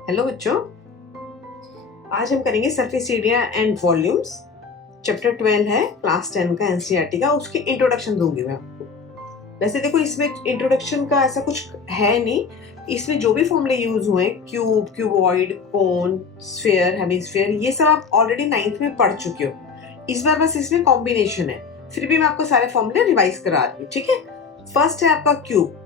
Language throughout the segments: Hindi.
हेलो बच्चों, आज हम करेंगे surface area and volumes. Chapter 12 है क्लास 10 का एनसीईआरटी का। उसकी इंट्रोडक्शन दूंगी मैं आपको। वैसे देखो, इसमें इंट्रोडक्शन का ऐसा कुछ है नहीं। इसमें जो भी फॉर्मूले यूज हुए, क्यूब, क्यूबॉइड, कोन, स्फीयर, हेमिस्फीयर, ये सब आप ऑलरेडी 9th में पढ़ चुके हो। इस बार बस इसमें कॉम्बिनेशन है। फिर भी मैं आपको सारे फॉर्मूले रिवाइज करा रही हूँ, ठीक है। फर्स्ट है आपका क्यूब।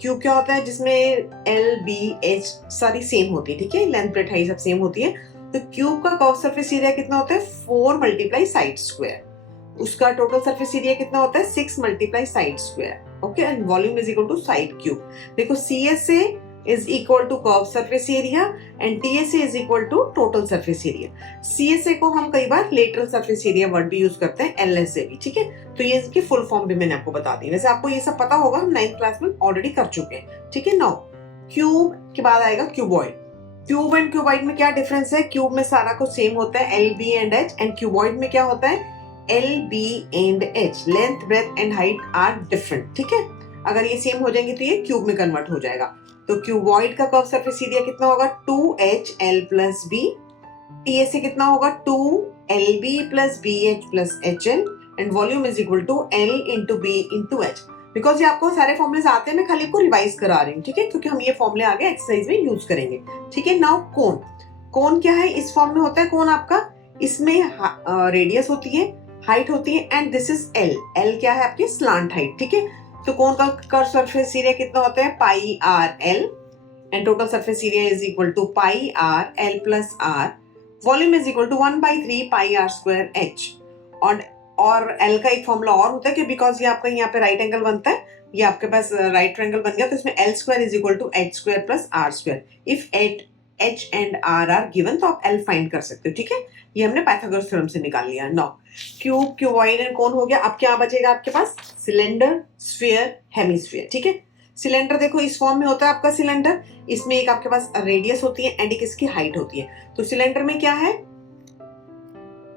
क्यूब क्या होता है? जिसमें एल, बी, एच सारी सेम होती है, ठीक है। लेंथ, ब्रेड्थ, हाइट सब सेम होती है। तो क्यूब का कर्व सरफेस एरिया कितना होता है? 4 मल्टीप्लाई साइड स्क्वायर। उसका टोटल सरफेस एरिया कितना होता है? 6 multiply side square. Okay, and volume is equal to side cube. देखो, CSA is equal to curve surface area and TSA is equal to total surface area. CSA को हम कई बार लेटरल सरफेस एरिया वर्ड भी यूज करते हैं, LSA भी, ठीक है। तो ये इसकी फुल फॉर्म भी मैंने आपको बता दी। वैसे आपको ये सब पता होगा, हम 9th क्लास में ऑलरेडी कर चुके हैं, ठीक है। नाउ क्यूब के बाद आएगा क्यूबॉइड। क्यूब एंड क्यूबॉइड में क्या डिफरेंस है? क्यूब में सारा कुछ सेम होता है, L, B and H, and cuboid में क्या होता है? L, B and H, length, breadth and height are different, ठीक है। अगर ये सेम हो जाएंगे तो ये क्यूब में कन्वर्ट हो जाएगा। तो क्यूबॉइड का कर्व सरफेस एरिया कितना होगा? 2HL plus B। TSA कितना होगा? 2LB plus BH plus HL and volume is equal to L into B into H। Because ये आपको सारे फॉर्मुलेस आते हैं, मैं खाली आपको रिवाइज करा रही हूँ, ठीक है, क्योंकि हम ये फॉर्मुले आगे एक्सरसाइज में यूज करेंगे, ठीक है। नाउ कोन। कोन क्या है? इस फॉर्म में होता है कोन आपका। इसमें रेडियस होती है, हाइट होती है, and this is L। L क्या है? आपकी स्लांट हाइट, ठीक है। तो कोन का कर्व सरफेस एरिया कितना होता है? Pi r l and total surface area is equal to pi r l plus r. Volume is equal to 1/3 pi are square h. और एल का एक फॉर्मूला और होता है कि बिकॉज ये आपका यहाँ पे राइट एंगल बनता है, ये आपके पास राइट ट्रायंगल बन गया, तो इसमें L square is equal to H square plus R square. If H and R are given तो आप एल फाइंड कर सकते हो, ठीक है। ये हमने पाइथागोरस थ्योरम से निकाल लिया। नाउ क्यूब, क्यूबॉइड एंड कोन हो गया। अब क्या बचेगा आपके पास? सिलेंडर, स्फीयर, हेमिस्फीयर, ठीक है। सिलेंडर देखो इस फॉर्म में होता है आपका सिलेंडर। इसमें एक आपके पास रेडियस होती है एंड एक इसकी हाइट होती है। तो सिलेंडर में क्या है?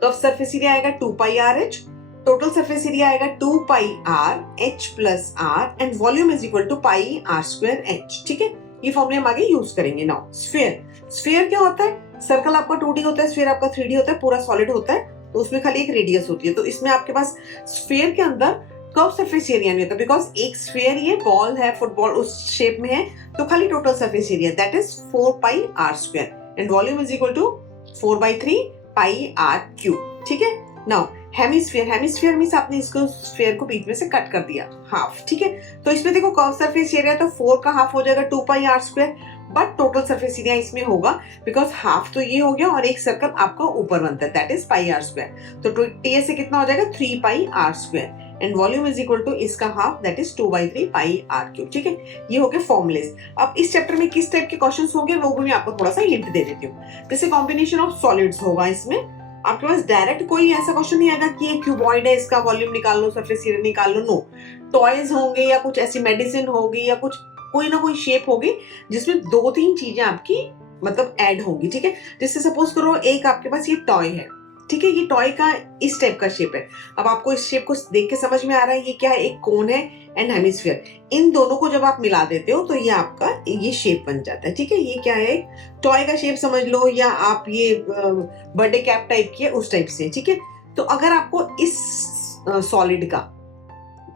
कर्व सरफेस एरिया आएगा 2 pi r h, total surface area आएगा 2 pi r h plus r and volume is equal to pi are square h, ठीक है। ये फॉर्मूले हम आगे यूज करेंगे। Now sphere. स्फीयर क्या होता है? सर्कल आपका 2D होता है, स्फीयर आपका 3D होता है, पूरा सॉलिड होता है, तो उसमें खाली एक रेडियस होती है। तो इसमें आपके पास स्फीयर के अंदर कर्व सरफेस एरिया नहीं होता, बिकॉज एक स्फीयर, ये बॉल है, फुटबॉल उस शेप में है, तो खाली total surface area that is 4 pi are square and volume is equal to 4/3 pi are cube, ठीक है। Now hemisphere. हेमिस्फीयर मींस आपने इसको स्फीयर को बीच में से कट कर दिया, हाफ, ठीक है। तो इसमें देखो कर्व सरफेस एरिया तो 4 का हाफ हो जाएगा 2 pi are square, but total surface area इसमें होगा, बिकॉज हाफ तो ये हो गया और एक सर्कल आपका ऊपर बनता है, that is pi are square. तो TSA कितना हो जाएगा? 3 पाई are square and volume is equal to इसका half, that is 2/3 pi are cube, ठीक है। ये हो गए फॉर्मुलेस। अब इस चैप्टर में किस टाइप के क्वेश्चंस होंगे वो भी मैं आपको थोड़ा सा हिंट दे देती हूँ। जैसे कॉम्बिनेशन ऑफ सॉलिड्स होगा इसमें। आपके पास डायरेक्ट कोई ऐसा क्वेश्चन नहीं आएगा कि ये क्यूबॉइड है, इसका वॉल्यूम निकाल लो, सरफेस एरिया निकाल लो। नो, टॉयज होंगे या कुछ ऐसी मेडिसिन होगी या कुछ कोई ना कोई शेप होगी जिसमें 2-3 चीजें आपकी मतलब ऐड होंगी, ठीक है। जैसे सपोज करो एक आपके पास ये टॉय है, ठीक है। ये टॉय का इस टाइप का शेप है। अब आपको इस शेप को देख के समझ में आ रहा है ये क्या है? एक कोन है एंड हेमिस्फीयर। इन दोनों को जब आप मिला देते हो तो ये आपका ये शेप बन जाता है, ठीक है। ये क्या है? टॉय का शेप समझ लो, या आप ये बर्थडे कैप टाइप की है उस टाइप से, ठीक है। तो अगर आपको इस सॉलिड का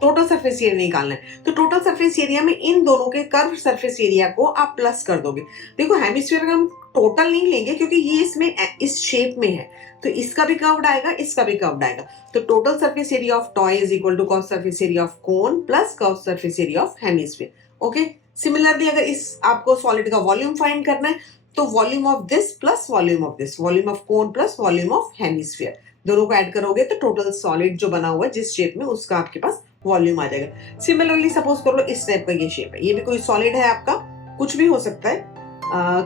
टोटल सरफेस एरिया निकालना है तो टोटल सरफेस एरिया में इन दोनों के कर्व सरफेस एरिया को आप प्लस कर दोगे। देखो हेमिस्फीयर का हम टोटल नहीं लेंगे क्योंकि ये इसमें इस शेप में है, तो इसका भी कर्व्ड आएगा, इसका भी कर्व्ड आएगा। तो total surface area of toy is equal to curve surface area of cone plus curve surface area of hemisphere. Okay, similarly अगर इस आपको सॉलिड का वॉल्यूम फाइंड करना है तो volume of this plus volume of this, volume of cone plus volume of hemisphere, दोनों को ऐड करोगे तो टोटल सॉलिड जो बना हुआ है जिस शेप में उसका आपके पास वॉल्यूम आ जाएगा। सिमिलरली सपोज कर लो इस टाइप का ये शेप है, ये भी कोई सॉलिड है आपका, कुछ भी हो सकता है,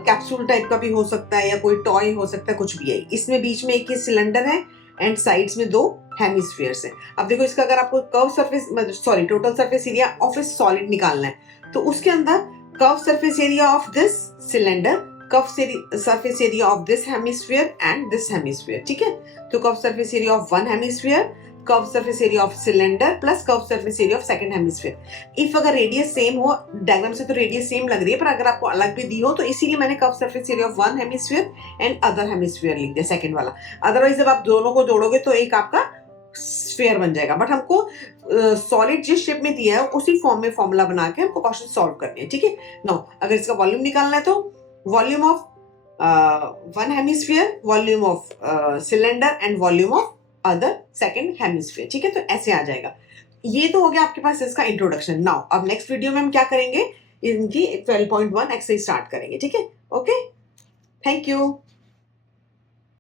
कैप्सूल टाइप का भी हो सकता है या कोई टॉय हो सकता है, कुछ भी है। इसमें बीच में एक ही सिलेंडर है एंड साइड्स में 2 हेमिस्फीयर्स हैं। अब देखो इसका अगर आपको curve surface total surface area of इस सॉलिड निकालना है तो उसके अंदर curve surface area of this cylinder, curve surface area of this hemisphere and this hemisphere, ठीक है। तो curve surface area of one hemisphere curve surface area of cylinder plus curve surface area of second hemisphere. If अगर रेडियस सेम हो, डायग्राम से तो रेडियस सेम लग रही है, पर अगर आपको अलग भी दी हो तो इसीलिए मैंने curve surface area of one hemisphere and other hemisphere लिख दिया, सेकंड वाला। अदरवाइज जब आप दोनों को जोड़ोगे तो एक आपका स्फीयर बन जाएगा। बट हमको सॉलिड जिस शेप में दिया है उसी फॉर्म में फॉर्मूला बना के हमको क्वेश्चन सॉल्व करनी है, ठीक है। नाउ अगर इसका वॉल्यूम निकालना है तो volume of one hemisphere, volume of cylinder and volume of other second hemisphere, ठीक है। तो ऐसे आ जाएगा। ये तो हो गया आपके पास इसका इंट्रोडक्शन। नाउ अब नेक्स्ट वीडियो में हम क्या करेंगे, इनकी 12.1 एक्सरसाइज स्टार्ट करेंगे, ठीक है। Okay, thank you.